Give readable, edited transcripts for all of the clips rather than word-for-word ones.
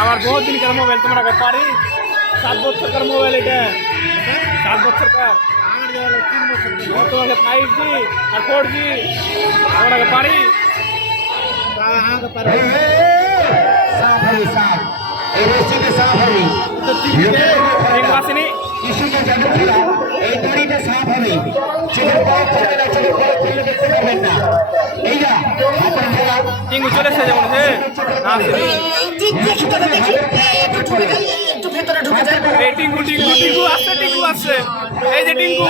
আমার বহুত দিনকার মোবাইল তোমরা পারি 7 বছরকার মোবাইল এটা 7 বছরকার আমার 3 বছর তোমাকে 5G আর 4G তোমরা পারি এই রেসিপি সাফ হবে তো ঠিক আসেনি किसी को जरूरत है এই দড়িটা সাফ হবে চিকেন পাও করে না চিকেন পাও করে দেখতে পাবেন না এই যা আপনার খেলা টিঙ্গু চলে এসেছে যেমন আসেনি একটু ভেতরে ঢুকে যায় এই টিঙ্গু টিঙ্গু টিঙ্গু আসছে টিঙ্গু আসছে এই যে টিঙ্গু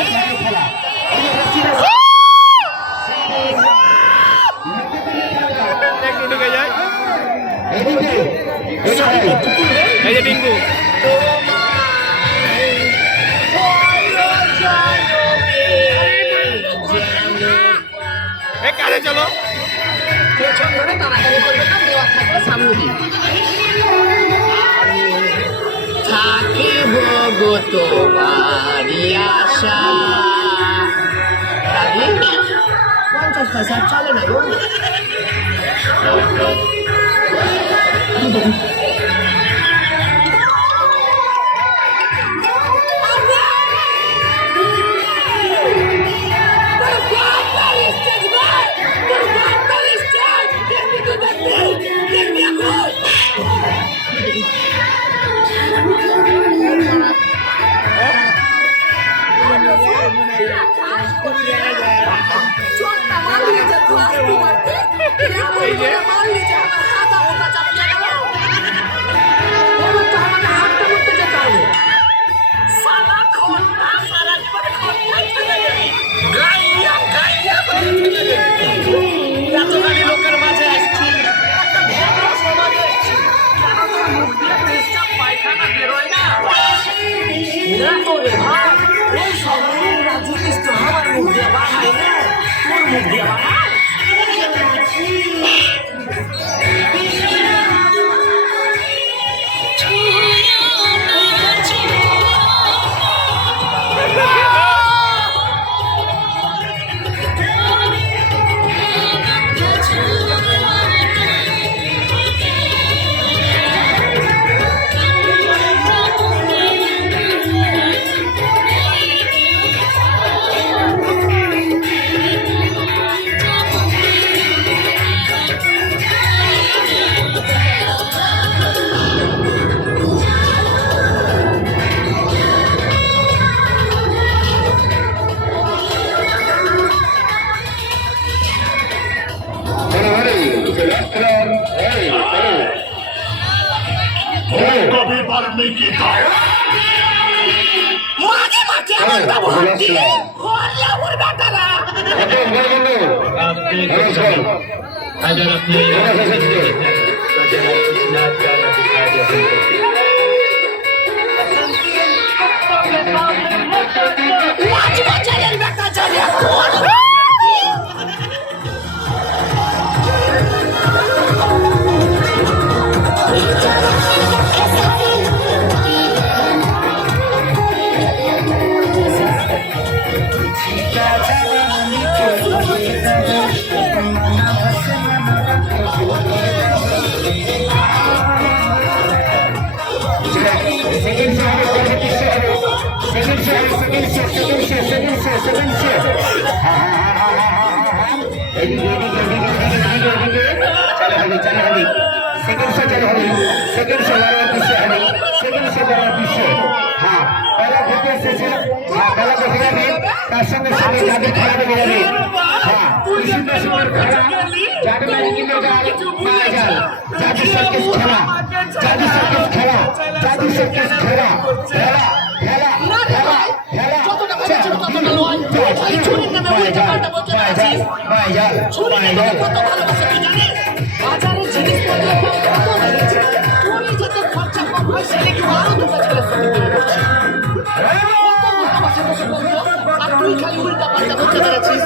একটু ঢুকে যায় এই যে টিঙ্গু কাজে চলো থাকিব গো তোমারি আশা 50 পয়সা চলে না গো লোকের মাঝে আসছি পায়খানা বেরোয় না এই সব জিনিস তো আমার মুখ দিয়ে বাহাই না তোর মুখ দিয়ে বাহাই कभी वाल्मीकि का মাঝে মাঝে আমার ব্যবহার দিয়ে হল্লা ওর বেটারা अगर अपने মাঝে মাঝে এর বেটা চলে বাজারে জিনিসপত্র কত হয়েছে তুমি যত খরচা কম হয় সেটা কি আরো দুটো ছেলে আর তুই খালি উল্টা পাল্টা করতে যাচ্ছিস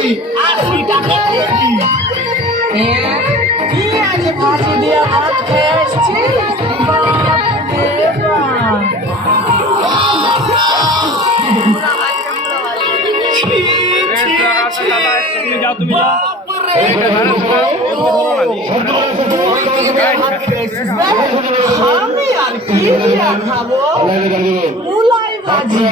80 টাকা কি আছে ভাজি দিয়ে ভাত খেয়ে এসছি তুমি যাও তুমি যাও আমি আর কি দিয়ে খাবো মুলাই ভাজি